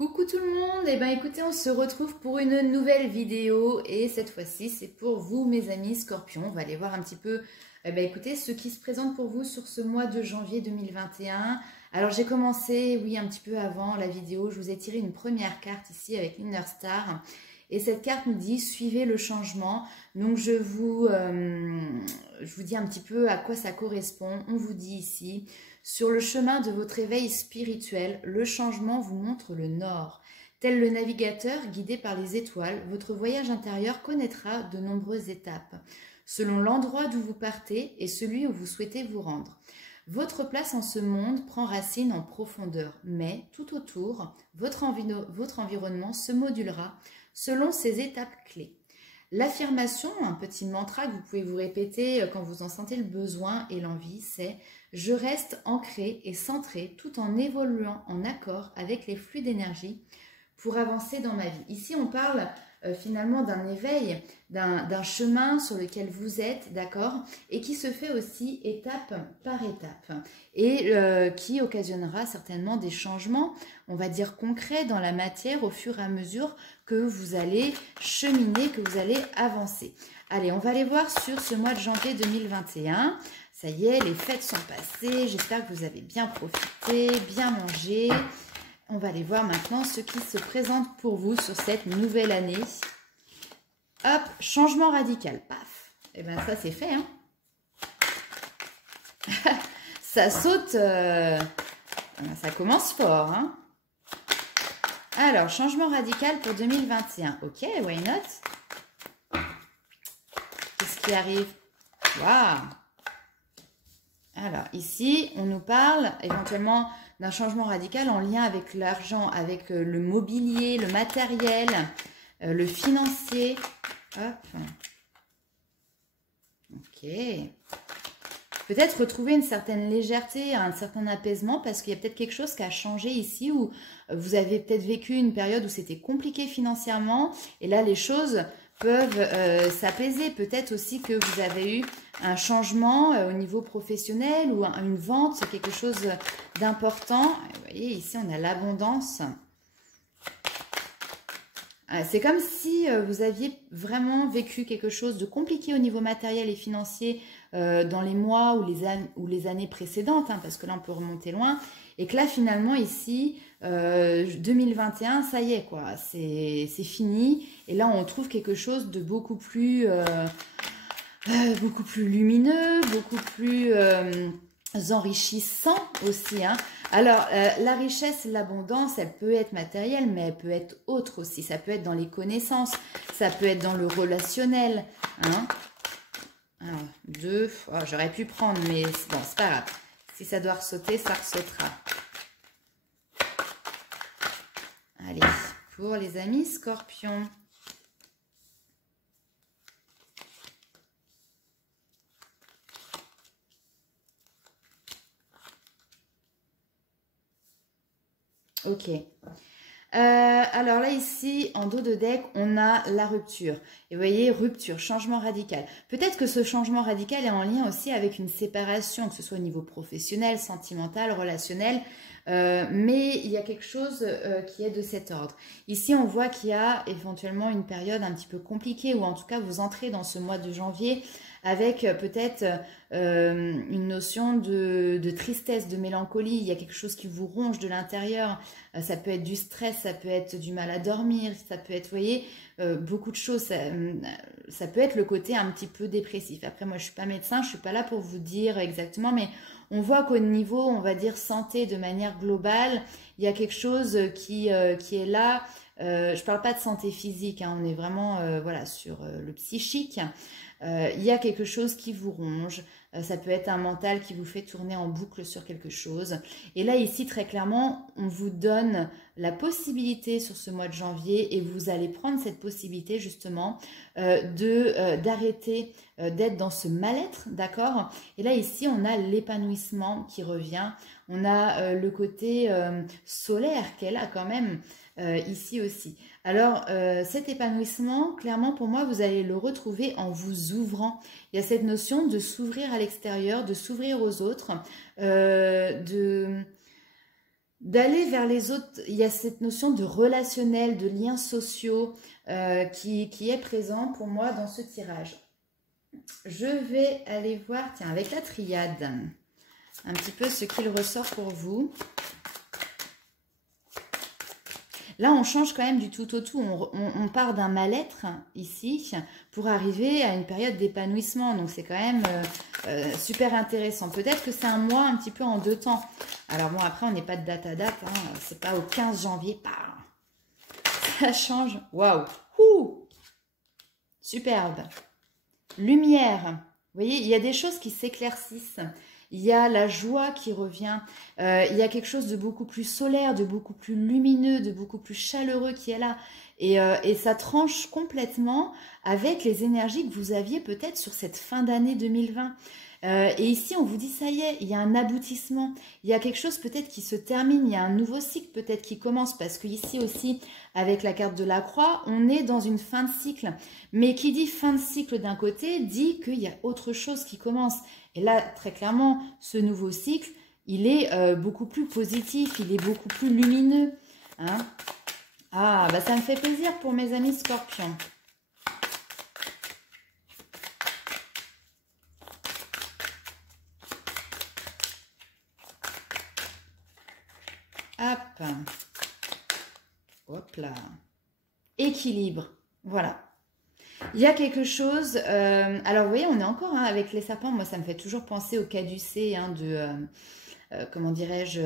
Coucou tout le monde, et ben écoutez, on se retrouve pour une nouvelle vidéo et cette fois-ci c'est pour vous mes amis scorpions. On va aller voir un petit peu, écoutez, ce qui se présente pour vous sur ce mois de janvier 2021. Alors j'ai commencé, oui, un petit peu avant la vidéo, je vous ai tiré une première carte ici avec l'Inner Star. Et cette carte nous dit suivez le changement. Donc je vous dis un petit peu à quoi ça correspond. On vous dit ici, sur le chemin de votre éveil spirituel, le changement vous montre le nord. Tel le navigateur guidé par les étoiles, votre voyage intérieur connaîtra de nombreuses étapes, selon l'endroit d'où vous partez et celui où vous souhaitez vous rendre. Votre place en ce monde prend racine en profondeur, mais tout autour, votre environnement se modulera selon ces étapes clés. L'affirmation, un petit mantra que vous pouvez vous répéter quand vous en sentez le besoin et l'envie, c'est « Je reste ancré et centré tout en évoluant en accord avec les flux d'énergie pour avancer dans ma vie ». Ici, on parle finalement d'un éveil, d'un chemin sur lequel vous êtes, d'accord, et qui se fait aussi étape par étape et qui occasionnera certainement des changements, on va dire concrets dans la matière au fur et à mesure que vous allez cheminer, que vous allez avancer. Allez, on va aller voir sur ce mois de janvier 2021. Ça y est, les fêtes sont passées, j'espère que vous avez bien profité, bien mangé. On va aller voir maintenant ce qui se présente pour vous sur cette nouvelle année. Hop, changement radical, paf. Et bien ça c'est fait, hein. Ça saute, ça commence fort, hein. Alors, changement radical pour 2021. Ok, why not? Qu'est-ce qui arrive? Waouh! Alors, ici, on nous parle éventuellement d'un changement radical en lien avec l'argent, avec le mobilier, le matériel, le financier. Hop. Ok. Peut-être retrouver une certaine légèreté, un certain apaisement, parce qu'il y a peut-être quelque chose qui a changé ici, où vous avez peut-être vécu une période où c'était compliqué financièrement, et là, les choses peuvent s'apaiser. Peut-être aussi que vous avez eu un changement au niveau professionnel ou une vente, c'est quelque chose d'important. Vous voyez, ici, on a l'abondance. C'est comme si vous aviez vraiment vécu quelque chose de compliqué au niveau matériel et financier dans les mois ou les années précédentes, hein, parce que là, on peut remonter loin. Et que là, finalement, ici, 2021, ça y est, quoi. C'est fini. Et là, on trouve quelque chose de beaucoup plus lumineux, beaucoup plus enrichissant aussi, hein. Alors, la richesse, l'abondance, elle peut être matérielle, mais elle peut être autre aussi. Ça peut être dans les connaissances, ça peut être dans le relationnel, hein. Alors, deux, oh, j'aurais pu prendre, mais bon, c'est pas grave. Si ça doit ressauter, ça ressautera. Allez, pour les amis scorpions. Ok. Alors là, ici, en dos de deck, on a la rupture. Et vous voyez, rupture, changement radical. Peut-être que ce changement radical est en lien aussi avec une séparation, que ce soit au niveau professionnel, sentimental, relationnel. Mais il y a quelque chose qui est de cet ordre. Ici, on voit qu'il y a éventuellement une période un petit peu compliquée, ou en tout cas, vous entrez dans ce mois de janvier avec peut-être une notion de tristesse, de mélancolie. Il y a quelque chose qui vous ronge de l'intérieur. Ça peut être du stress, ça peut être du mal à dormir, ça peut être, vous voyez, beaucoup de choses. Ça peut être le côté un petit peu dépressif. Après, moi, je ne suis pas médecin, je ne suis pas là pour vous dire exactement, mais on voit qu'au niveau, on va dire, santé de manière globale, il y a quelque chose qui est là. Je ne parle pas de santé physique, hein, on est vraiment voilà, sur le psychique. Il y a quelque chose qui vous ronge, ça peut être un mental qui vous fait tourner en boucle sur quelque chose. Et là, ici, très clairement, on vous donne la possibilité sur ce mois de janvier, et vous allez prendre cette possibilité justement d'arrêter d'être dans ce mal-être, d'accord? Et là, ici, on a l'épanouissement qui revient, on a le côté solaire qu'elle a quand même ici aussi. Alors, cet épanouissement, clairement, pour moi, vous allez le retrouver en vous ouvrant. Il y a cette notion de s'ouvrir à l'extérieur, de s'ouvrir aux autres, d'aller vers les autres. Il y a cette notion de relationnel, de liens sociaux qui est présent pour moi dans ce tirage. Je vais aller voir, tiens, avec la triade, un petit peu ce qu'il ressort pour vous. Là, on change quand même du tout au tout. On part d'un mal-être ici pour arriver à une période d'épanouissement. Donc, c'est quand même super intéressant. Peut-être que c'est un mois un petit peu en deux temps. Alors, bon, après, on n'est pas de date à date. Hein. C'est pas au 15 janvier. Ça change. Waouh! Superbe. Lumière. Vous voyez, il y a des choses qui s'éclaircissent. Il y a la joie qui revient, il y a quelque chose de beaucoup plus solaire, de beaucoup plus lumineux, de beaucoup plus chaleureux qui est là. Et ça tranche complètement avec les énergies que vous aviez peut-être sur cette fin d'année 2020. Et ici, on vous dit, ça y est, il y a un aboutissement. Il y a quelque chose peut-être qui se termine, il y a un nouveau cycle peut-être qui commence. Parce que ici aussi, avec la carte de la croix, on est dans une fin de cycle. Mais qui dit fin de cycle d'un côté, dit qu'il y a autre chose qui commence. Et là, très clairement, ce nouveau cycle, il est beaucoup plus positif, il est beaucoup plus lumineux. Hein. Ah, bah ça me fait plaisir pour mes amis scorpions. Hop. Hop là. Équilibre. Voilà. Il y a quelque chose, alors vous voyez, on est encore avec les serpents, moi ça me fait toujours penser au caducée comment dirais-je,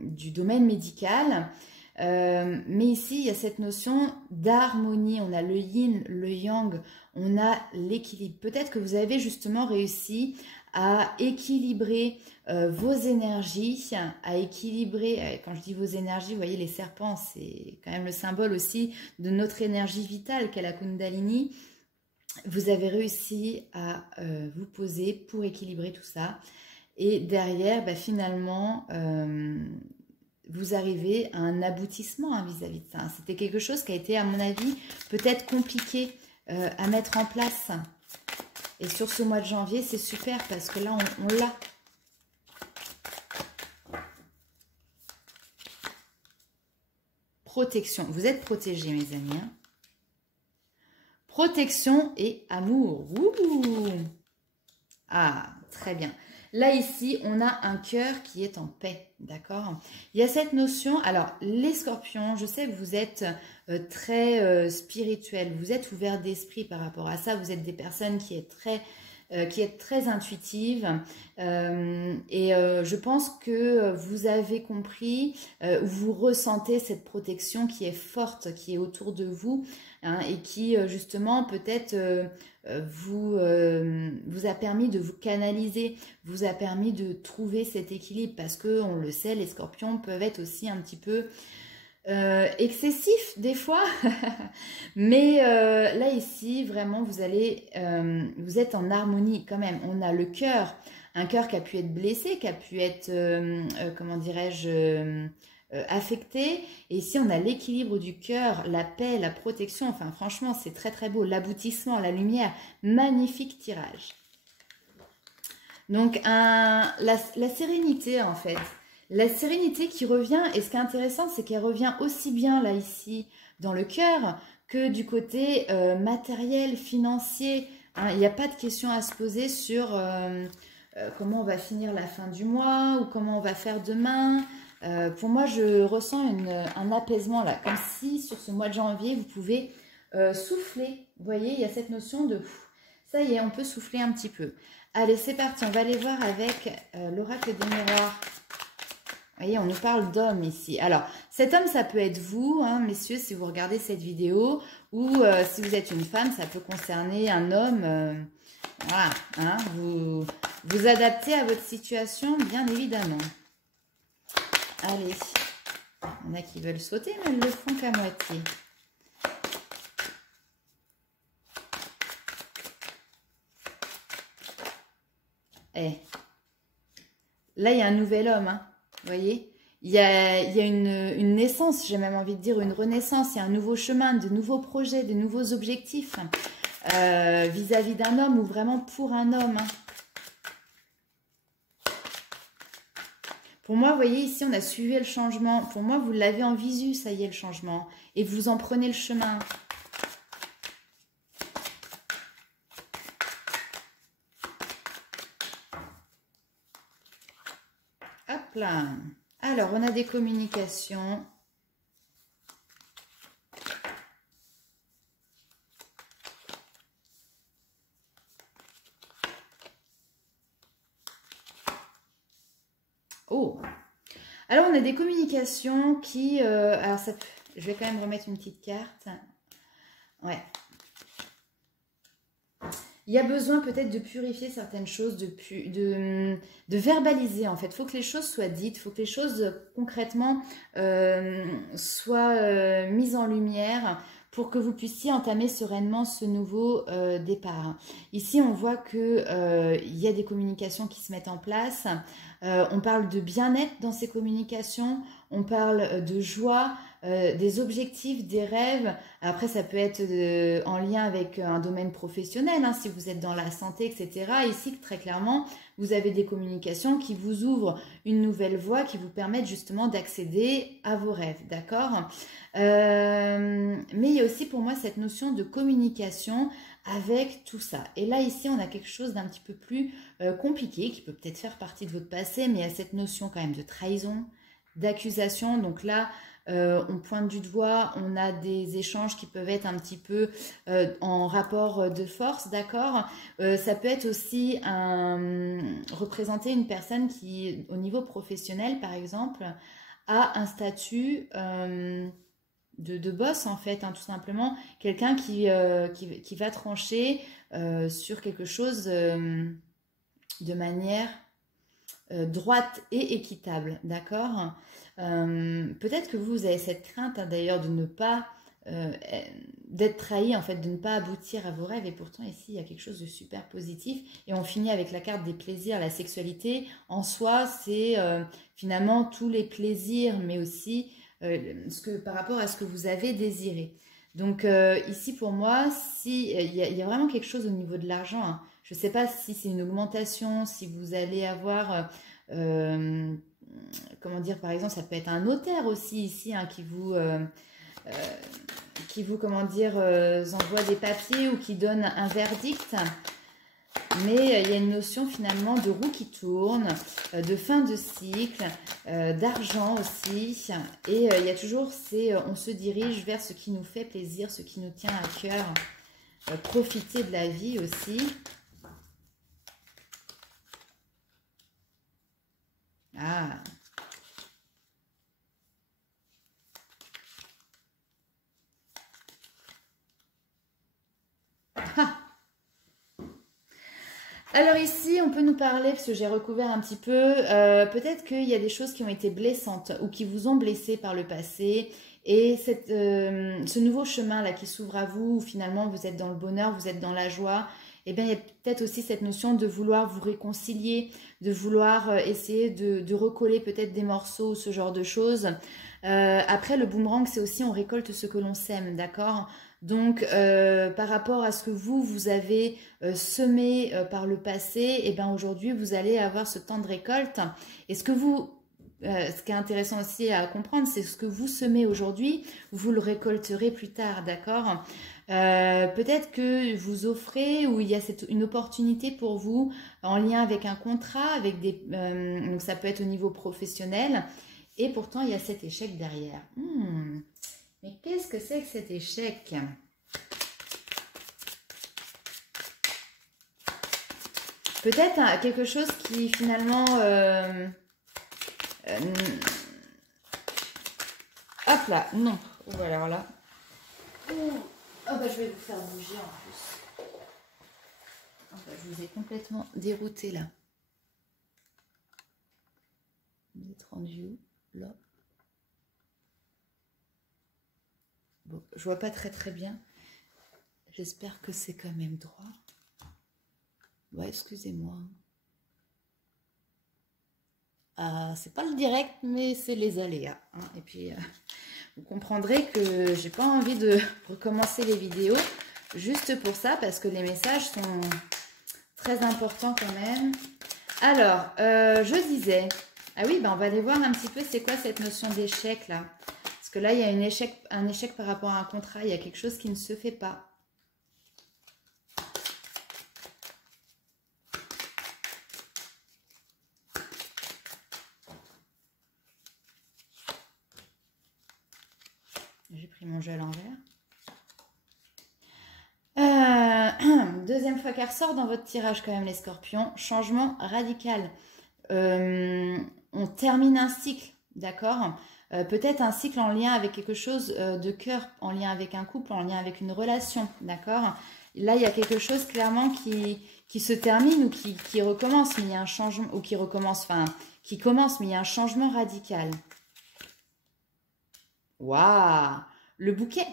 du domaine médical. Mais ici, il y a cette notion d'harmonie, on a le yin, le yang, on a l'équilibre. Peut-être que vous avez justement réussi à équilibrer vos énergies, à équilibrer, quand je dis vos énergies, vous voyez les serpents, c'est quand même le symbole aussi de notre énergie vitale qu'est la Kundalini. Vous avez réussi à vous poser pour équilibrer tout ça. Et derrière, bah, finalement, vous arrivez à un aboutissement vis-à-vis de ça. C'était quelque chose qui a été, à mon avis, peut-être compliqué à mettre en place. Et sur ce mois de janvier, c'est super parce que là, on l'a. Protection. Vous êtes protégés, mes amis. Hein. Protection et amour. Ouh. Ah, très bien. Là, ici, on a un cœur qui est en paix, d'accord? Il y a cette notion, alors, les scorpions, je sais que vous êtes très spirituels, vous êtes ouverts d'esprit par rapport à ça, vous êtes des personnes qui êtes très intuitives, je pense que vous avez compris, vous ressentez cette protection qui est forte, qui est autour de vous, hein, et qui, justement, peut-être... vous a permis de vous canaliser, vous a permis de trouver cet équilibre parce que on le sait, les scorpions peuvent être aussi un petit peu excessifs des fois, mais là ici vraiment vous êtes en harmonie quand même. On a le cœur, un cœur qui a pu être blessé, qui a pu être comment dirais-je affecté, et ici on a l'équilibre du cœur, la paix, la protection, enfin franchement c'est très très beau, l'aboutissement, la lumière, magnifique tirage. Donc la sérénité en fait, la sérénité qui revient, et ce qui est intéressant c'est qu'elle revient aussi bien là ici dans le cœur que du côté matériel, financier, hein. Il n'y a pas de question à se poser sur comment on va finir la fin du mois ou comment on va faire demain. Pour moi, je ressens un apaisement là, comme si sur ce mois de janvier, vous pouvez souffler. Vous voyez, il y a cette notion de... Ça y est, on peut souffler un petit peu. Allez, c'est parti, on va aller voir avec l'oracle des miroirs. Vous voyez, on nous parle d'homme ici. Alors, cet homme, ça peut être vous, hein, messieurs, si vous regardez cette vidéo, ou si vous êtes une femme, ça peut concerner un homme. Voilà, hein, vous adaptez à votre situation, bien évidemment. Allez, il y en a qui veulent sauter, mais ils le font qu'à moitié. Eh, là, il y a un nouvel homme, hein, vous voyez. Il y a une naissance, j'ai même envie de dire une renaissance. Il y a un nouveau chemin, de nouveaux projets, de nouveaux objectifs vis-à-vis d'un homme ou vraiment pour un homme. Hein. Pour moi, vous voyez, ici, on a suivi le changement. Pour moi, vous l'avez en visu, ça y est, le changement. Et vous en prenez le chemin. Hop là. Alors, on a des communications. Oh. Alors, on a des communications qui... alors, ça, je vais quand même remettre une petite carte. Ouais. Il y a besoin peut-être de purifier certaines choses, de verbaliser en fait. Il faut que les choses soient dites, il faut que les choses concrètement soient mises en lumière pour que vous puissiez entamer sereinement ce nouveau départ. Ici, on voit qu'il y a des communications qui se mettent en place. On parle de bien-être dans ces communications, on parle de joie, des objectifs, des rêves. Après, ça peut être en lien avec un domaine professionnel, hein, si vous êtes dans la santé, etc. Ici, très clairement, vous avez des communications qui vous ouvrent une nouvelle voie, qui vous permettent justement d'accéder à vos rêves, d'accord? Mais il y a aussi pour moi cette notion de communication avec tout ça. Et là, ici, on a quelque chose d'un petit peu plus compliqué, qui peut peut-être faire partie de votre passé, mais il y a cette notion quand même de trahison, d'accusation. Donc là, on pointe du doigt, on a des échanges qui peuvent être un petit peu en rapport de force, d'accord? Ça peut être aussi représenter une personne qui, au niveau professionnel, par exemple, a un statut de boss, en fait, hein, tout simplement. Quelqu'un qui va trancher sur quelque chose de manière droite et équitable, d'accord? Peut-être que vous avez cette crainte, hein, d'ailleurs, de ne pas d'être trahi, en fait, de ne pas aboutir à vos rêves, et pourtant ici il y a quelque chose de super positif. Et on finit avec la carte des plaisirs. La sexualité en soi, c'est finalement tous les plaisirs, mais aussi par rapport à ce que vous avez désiré. Donc ici pour moi, si, il y a vraiment quelque chose au niveau de l'argent, hein. Je ne sais pas si c'est une augmentation, si vous allez avoir, comment dire, par exemple, ça peut être un notaire aussi ici, hein, qui vous, comment dire, envoie des papiers ou qui donne un verdict. Mais il y a une notion finalement de roue qui tourne, de fin de cycle, d'argent aussi. Et il y a toujours on se dirige vers ce qui nous fait plaisir, ce qui nous tient à cœur. Profiter de la vie aussi. Ah. Ah. Alors ici, on peut nous parler, parce que j'ai recouvert un petit peu, peut-être qu'il y a des choses qui ont été blessantes ou qui vous ont blessé par le passé. Et ce nouveau chemin-là qui s'ouvre à vous, où finalement vous êtes dans le bonheur, vous êtes dans la joie, eh bien il y a peut-être aussi cette notion de vouloir vous réconcilier, de vouloir essayer de recoller peut-être des morceaux, ce genre de choses. Après, le boomerang, c'est aussi on récolte ce que l'on sème, d'accord? Donc, par rapport à ce que vous avez semé par le passé, et ben aujourd'hui, vous allez avoir ce temps de récolte. Et ce qui est intéressant aussi à comprendre, c'est ce que vous semez aujourd'hui, vous le récolterez plus tard, d'accord? Peut-être que vous offrez, ou il y a une opportunité pour vous en lien avec un contrat, avec donc ça peut être au niveau professionnel, et pourtant il y a cet échec derrière. Mais qu'est-ce que c'est que cet échec? Peut-être quelque chose qui finalement... hop là, non. Oh, alors là. Oh, bah, je vais vous faire bouger en plus. Oh, bah, je vous ai complètement dérouté là. Vous êtes rendu où? Là. Bon, je vois pas très bien. J'espère que c'est quand même droit. Ouais, excusez-moi. C'est pas le direct, mais c'est les aléas, hein. Et puis, vous comprendrez que j'ai pas envie de recommencer les vidéos juste pour ça, parce que les messages sont très importants quand même. Alors, je disais, Ah oui, ben on va aller voir un petit peu c'est quoi cette notion d'échec là. Parce que là, il y a un échec par rapport à un contrat. Il y a quelque chose qui ne se fait pas. J'ai pris mon jeu à l'envers. Deuxième fois qu'elle ressort dans votre tirage quand même les scorpions. Changement radical. On termine un cycle, d'accord? Peut-être un cycle en lien avec quelque chose de cœur, en lien avec un couple, en lien avec une relation, d'accord? Là, il y a quelque chose clairement qui se termine ou qui recommence, mais il y a un changement, ou qui recommence, enfin, qui commence, mais il y a un changement radical. Waouh! Le bouquet!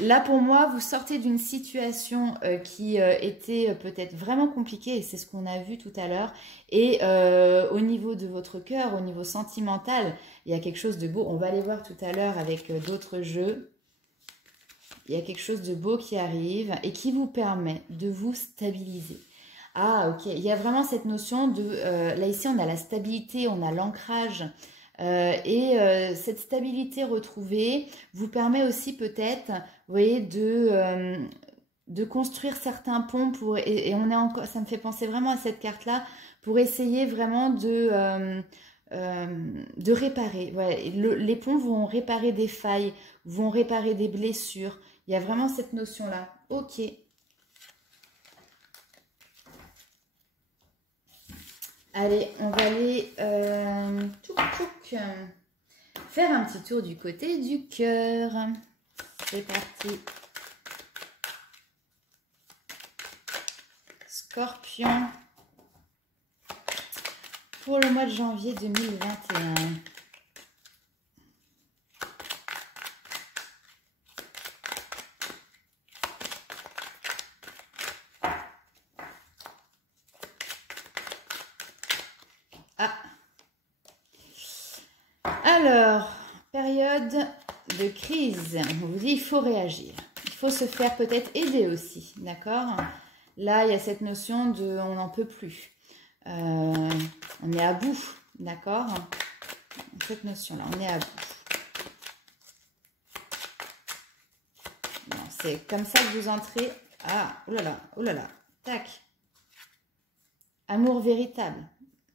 Là, pour moi, vous sortez d'une situation qui était peut-être vraiment compliquée, et c'est ce qu'on a vu tout à l'heure. Et au niveau de votre cœur, au niveau sentimental, il y a quelque chose de beau. On va aller voir tout à l'heure avec d'autres jeux. Il y a quelque chose de beau qui arrive et qui vous permet de vous stabiliser. Ah, ok. Il y a vraiment cette notion de... là, ici, on a la stabilité, on a l'ancrage. Cette stabilité retrouvée vous permet aussi peut-être, vous voyez, de construire certains ponts et on est encore, ça me fait penser vraiment à cette carte-là pour essayer vraiment de réparer. Ouais, les ponts vont réparer des failles, vont réparer des blessures. Il y a vraiment cette notion-là. Ok. Allez, on va aller faire un petit tour du côté du cœur. C'est parti. Scorpion. Pour le mois de janvier 2021. Alors, période de crise. On vous dit il faut réagir. Il faut se faire peut-être aider aussi, d'accord? Là, il y a cette notion de on n'en peut plus. On est à bout, d'accord? Cette notion-là, on est à bout. C'est comme ça que vous entrez. Ah, oh là là, tac. Amour véritable.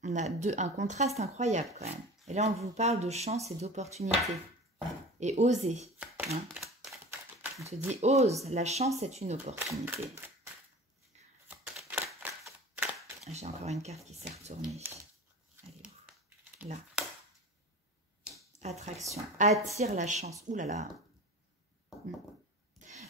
On a un contraste incroyable quand même. Et là, on vous parle de chance et d'opportunité. Et oser. Hein. On te dit, ose, la chance est une opportunité. J'ai encore une carte qui s'est retournée. Allez, là. Attraction. Attire la chance. Ouh là là.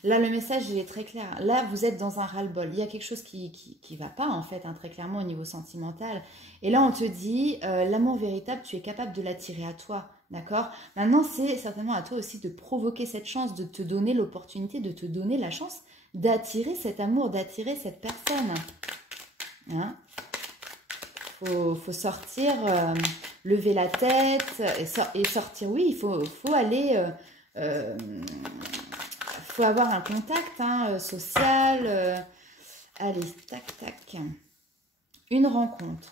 Là, le message, il est très clair. Là, vous êtes dans un ras-le-bol. Il y a quelque chose qui va pas, en fait, hein, très clairement, au niveau sentimental. Et là, on te dit, l'amour véritable, tu es capable de l'attirer à toi, d'accord? Maintenant, c'est certainement à toi aussi de provoquer cette chance, de te donner l'opportunité, de te donner la chance d'attirer cet amour, d'attirer cette personne. Hein? Faut sortir, lever la tête et sortir. Oui, il faut aller... faut avoir un contact social. Allez, tac, tac. Une rencontre.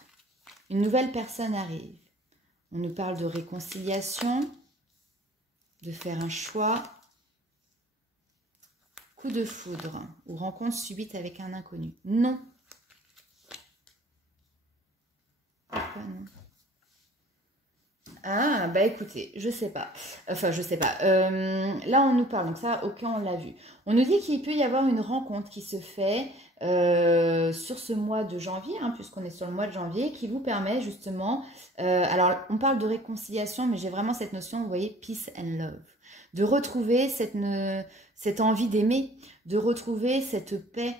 Une nouvelle personne arrive. On nous parle de réconciliation, de faire un choix. Coup de foudre ou rencontre subite avec un inconnu. Non. Pourquoi non? Ah, bah écoutez, je sais pas. Enfin, je sais pas. Là, on nous parle, donc ça, ok, on l'a vu. On nous dit qu'il peut y avoir une rencontre qui se fait sur ce mois de janvier, hein, puisqu'on est sur le mois de janvier, qui vous permet justement... alors, on parle de réconciliation, mais j'ai vraiment cette notion, vous voyez, peace and love. De retrouver cette envie d'aimer, de retrouver cette paix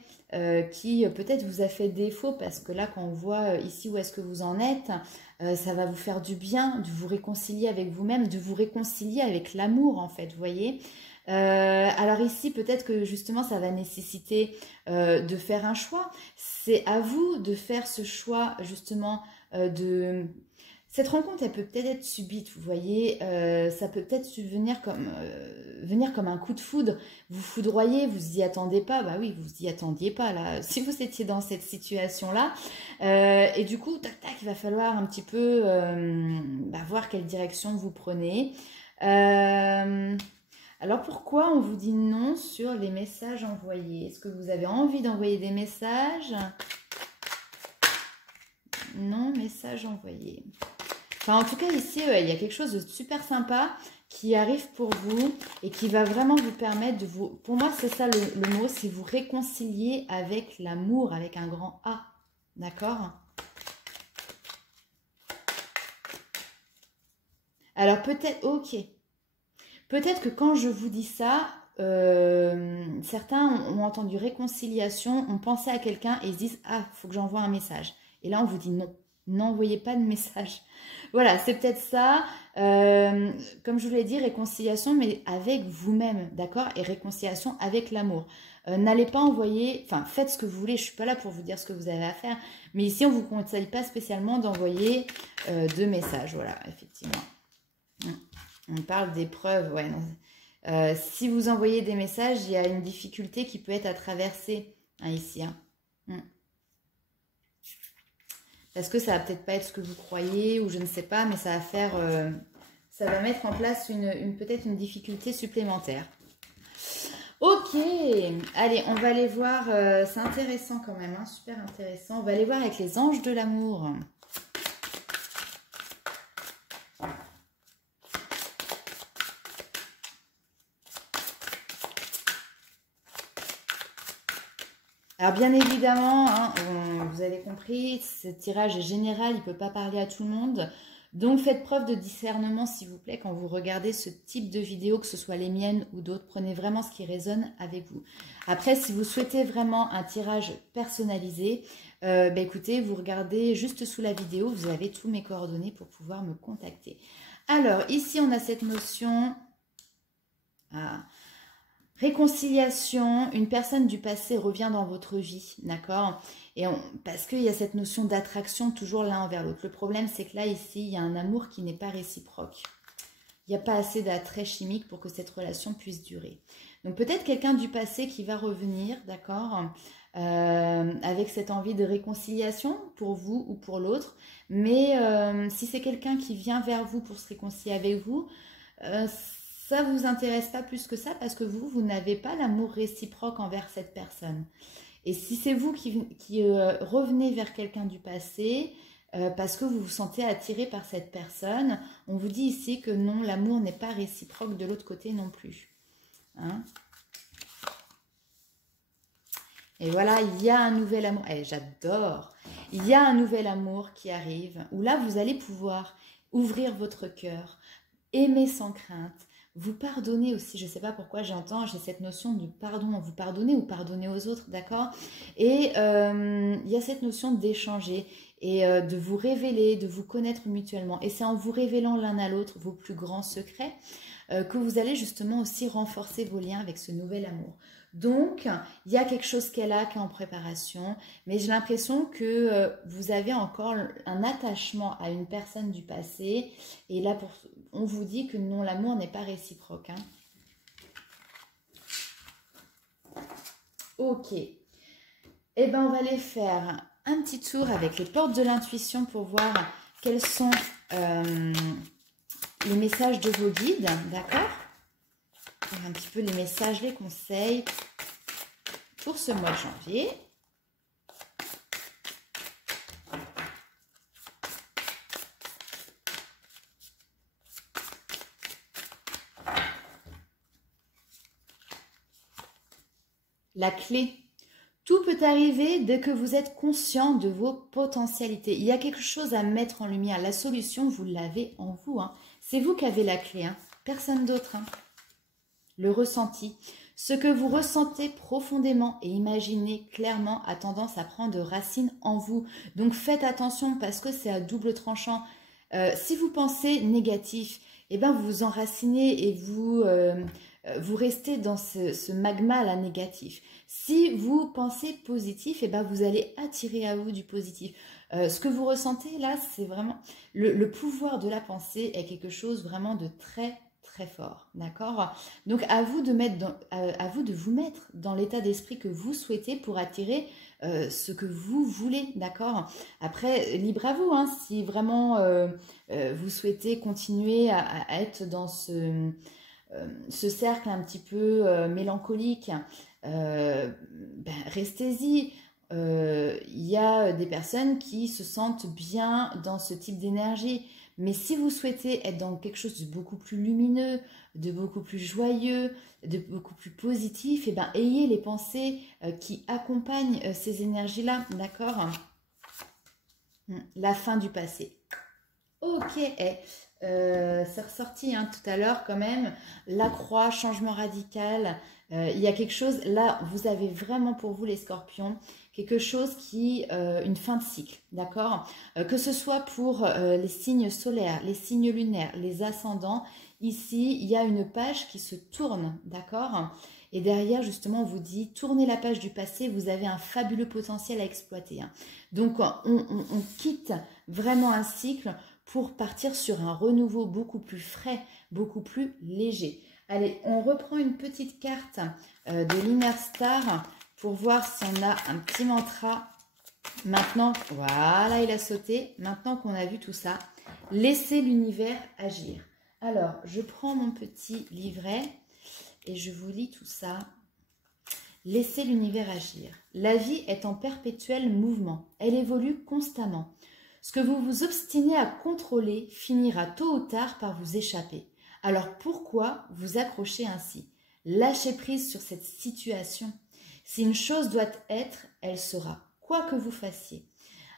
qui peut-être vous a fait défaut, parce que là, quand on voit ici où est-ce que vous en êtes, ça va vous faire du bien de vous réconcilier avec vous-même, de vous réconcilier avec l'amour, en fait, vous voyez. Alors ici, peut-être que justement, ça va nécessiter de faire un choix. C'est à vous de faire ce choix, justement, Cette rencontre, elle peut peut-être être subite, vous voyez, ça peut peut-être venir comme un coup de foudre. Vous foudroyez, vous y attendez pas, bah oui, vous y attendiez pas là. Si vous étiez dans cette situation-là, et du coup, tac tac, il va falloir un petit peu voir quelle direction vous prenez. Alors pourquoi on vous dit non sur les messages envoyés? Est-ce que vous avez envie d'envoyer des messages? Non, message envoyé. Enfin, en tout cas, ici, il y a quelque chose de super sympa qui arrive pour vous et qui va vraiment vous permettre de vous... Pour moi, c'est ça le mot, c'est vous réconcilier avec l'amour, avec un grand A. D'accord? Alors, peut-être... Ok. Peut-être que quand je vous dis ça, certains ont entendu réconciliation, ont pensé à quelqu'un et ils se disent « Ah, il faut que j'envoie un message ». Et là, on vous dit non. N'envoyez pas de message. Voilà, c'est peut-être ça. Comme je vous l'ai dit, réconciliation, mais avec vous-même, d'accord? Et réconciliation avec l'amour. N'allez pas envoyer, enfin, faites ce que vous voulez. Je ne suis pas là pour vous dire ce que vous avez à faire. Mais ici, on ne vous conseille pas spécialement d'envoyer de messages. Voilà, effectivement. On parle d'épreuves, ouais. Non. Si vous envoyez des messages, il y a une difficulté qui peut être à traverser ici. Hein. Parce que ça va peut-être pas être ce que vous croyez ou je ne sais pas, mais ça va faire, ça va mettre en place peut-être une difficulté supplémentaire. Ok, allez, on va aller voir, c'est intéressant quand même, hein, super intéressant. On va aller voir avec les anges de l'amour. Alors bien évidemment, hein, vous avez compris, ce tirage est général, il ne peut pas parler à tout le monde. Donc faites preuve de discernement s'il vous plaît quand vous regardez ce type de vidéo, que ce soit les miennes ou d'autres. Prenez vraiment ce qui résonne avec vous. Après, si vous souhaitez vraiment un tirage personnalisé, écoutez, vous regardez juste sous la vidéo, vous avez tous mes coordonnées pour pouvoir me contacter. Alors ici, on a cette notion... réconciliation, une personne du passé revient dans votre vie, d'accord? Parce qu'il y a cette notion d'attraction toujours l'un envers l'autre. Le problème, c'est que là, ici, il y a un amour qui n'est pas réciproque. Il n'y a pas assez d'attrait chimique pour que cette relation puisse durer. Donc peut-être quelqu'un du passé qui va revenir, d'accord, avec cette envie de réconciliation pour vous ou pour l'autre. Mais si c'est quelqu'un qui vient vers vous pour se réconcilier avec vous, ça ne vous intéresse pas plus que ça parce que vous n'avez pas l'amour réciproque envers cette personne. Et si c'est vous qui revenez vers quelqu'un du passé parce que vous vous sentez attiré par cette personne, on vous dit ici que non, l'amour n'est pas réciproque de l'autre côté non plus. Hein? Et voilà, il y a un nouvel amour. J'adore. Il y a un nouvel amour qui arrive où là, vous allez pouvoir ouvrir votre cœur, aimer sans crainte, vous pardonnez aussi, je ne sais pas pourquoi j'ai cette notion du pardon, vous pardonnez ou pardonner aux autres, d'accord? Et il y a cette notion d'échanger et de vous révéler, de vous connaître mutuellement. Et c'est en vous révélant l'un à l'autre vos plus grands secrets que vous allez justement aussi renforcer vos liens avec ce nouvel amour. Donc, il y a quelque chose qui est là, qui est en préparation, mais j'ai l'impression que vous avez encore un attachement à une personne du passé. Et là, on vous dit que non, l'amour n'est pas réciproque. Hein. Ok. Eh bien, on va aller faire un petit tour avec les portes de l'intuition pour voir quels sont les messages de vos guides, d'accord? Un petit peu les messages, les conseils pour ce mois de janvier. La clé. Tout peut arriver dès que vous êtes conscient de vos potentialités. Il y a quelque chose à mettre en lumière. La solution, vous l'avez en vous. Hein. C'est vous qui avez la clé, hein. Personne d'autre. Hein. Le ressenti. Ce que vous ressentez profondément et imaginez clairement a tendance à prendre racine en vous. Donc faites attention parce que c'est à double tranchant. Si vous pensez négatif, eh ben vous vous enracinez et vous restez dans ce magma là négatif. Si vous pensez positif, eh ben vous allez attirer à vous du positif. Ce que vous ressentez là, c'est vraiment le pouvoir de la pensée est quelque chose vraiment de très très fort, d'accord? Donc à vous de à vous de vous mettre dans l'état d'esprit que vous souhaitez pour attirer ce que vous voulez, d'accord? Après, libre à vous, hein, si vraiment vous souhaitez continuer à être dans ce cercle un petit peu mélancolique, restez-y. Il y a des personnes qui se sentent bien dans ce type d'énergie. Mais si vous souhaitez être dans quelque chose de beaucoup plus lumineux, de beaucoup plus joyeux, de beaucoup plus positif, et ayez les pensées qui accompagnent ces énergies-là, d'accord? La fin du passé. Ok, c'est ressorti hein, tout à l'heure quand même, la croix, changement radical, il y a quelque chose, là vous avez vraiment pour vous les scorpions, quelque chose qui, une fin de cycle, d'accord, que ce soit pour les signes solaires, les signes lunaires, les ascendants, ici il y a une page qui se tourne, d'accord, et derrière justement on vous dit tournez la page du passé, vous avez un fabuleux potentiel à exploiter, hein. Donc on quitte vraiment un cycle pour partir sur un renouveau beaucoup plus frais, beaucoup plus léger. Allez, on reprend une petite carte de l'Inner Star pour voir si on a un petit mantra. Maintenant, voilà, il a sauté. Maintenant qu'on a vu tout ça, laissez l'univers agir. Alors, je prends mon petit livret et je vous lis tout ça. Laissez l'univers agir. La vie est en perpétuel mouvement. Elle évolue constamment. Ce que vous vous obstinez à contrôler finira tôt ou tard par vous échapper. Alors pourquoi vous accrocher ainsi? Lâchez prise sur cette situation. Si une chose doit être, elle sera, quoi que vous fassiez.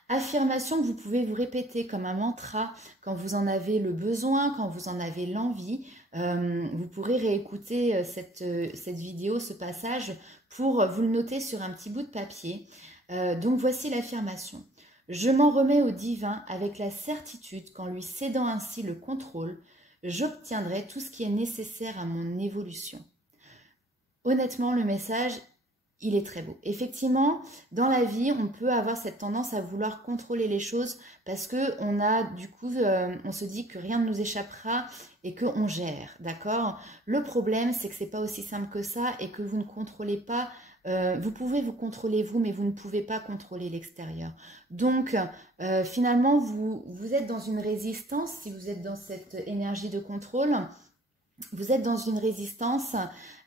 Affirmation que vous pouvez vous répéter comme un mantra quand vous en avez le besoin, quand vous en avez l'envie. Vous pourrez réécouter cette vidéo, ce passage, pour vous le noter sur un petit bout de papier. Donc voici l'affirmation. Je m'en remets au divin avec la certitude qu'en lui cédant ainsi le contrôle, j'obtiendrai tout ce qui est nécessaire à mon évolution. Honnêtement, le message, il est très beau. Effectivement, dans la vie, on peut avoir cette tendance à vouloir contrôler les choses parce que on a du coup, on se dit que rien ne nous échappera et qu'on gère, d'accord? Le problème, c'est que c'est pas aussi simple que ça et que vous ne contrôlez pas. Vous pouvez vous contrôler vous, mais vous ne pouvez pas contrôler l'extérieur. Donc, finalement, vous êtes dans une résistance, si vous êtes dans cette énergie de contrôle, vous êtes dans une résistance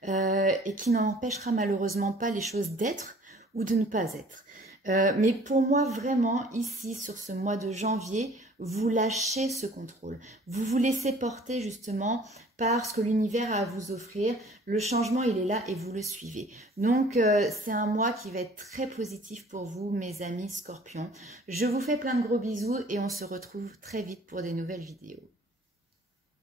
et qui n'empêchera malheureusement pas les choses d'être ou de ne pas être. Mais pour moi, vraiment, ici, sur ce mois de janvier, vous lâchez ce contrôle. Vous vous laissez porter justement par ce que l'univers a à vous offrir. Le changement, il est là et vous le suivez. Donc, c'est un mois qui va être très positif pour vous, mes amis scorpions. Je vous fais plein de gros bisous et on se retrouve très vite pour des nouvelles vidéos.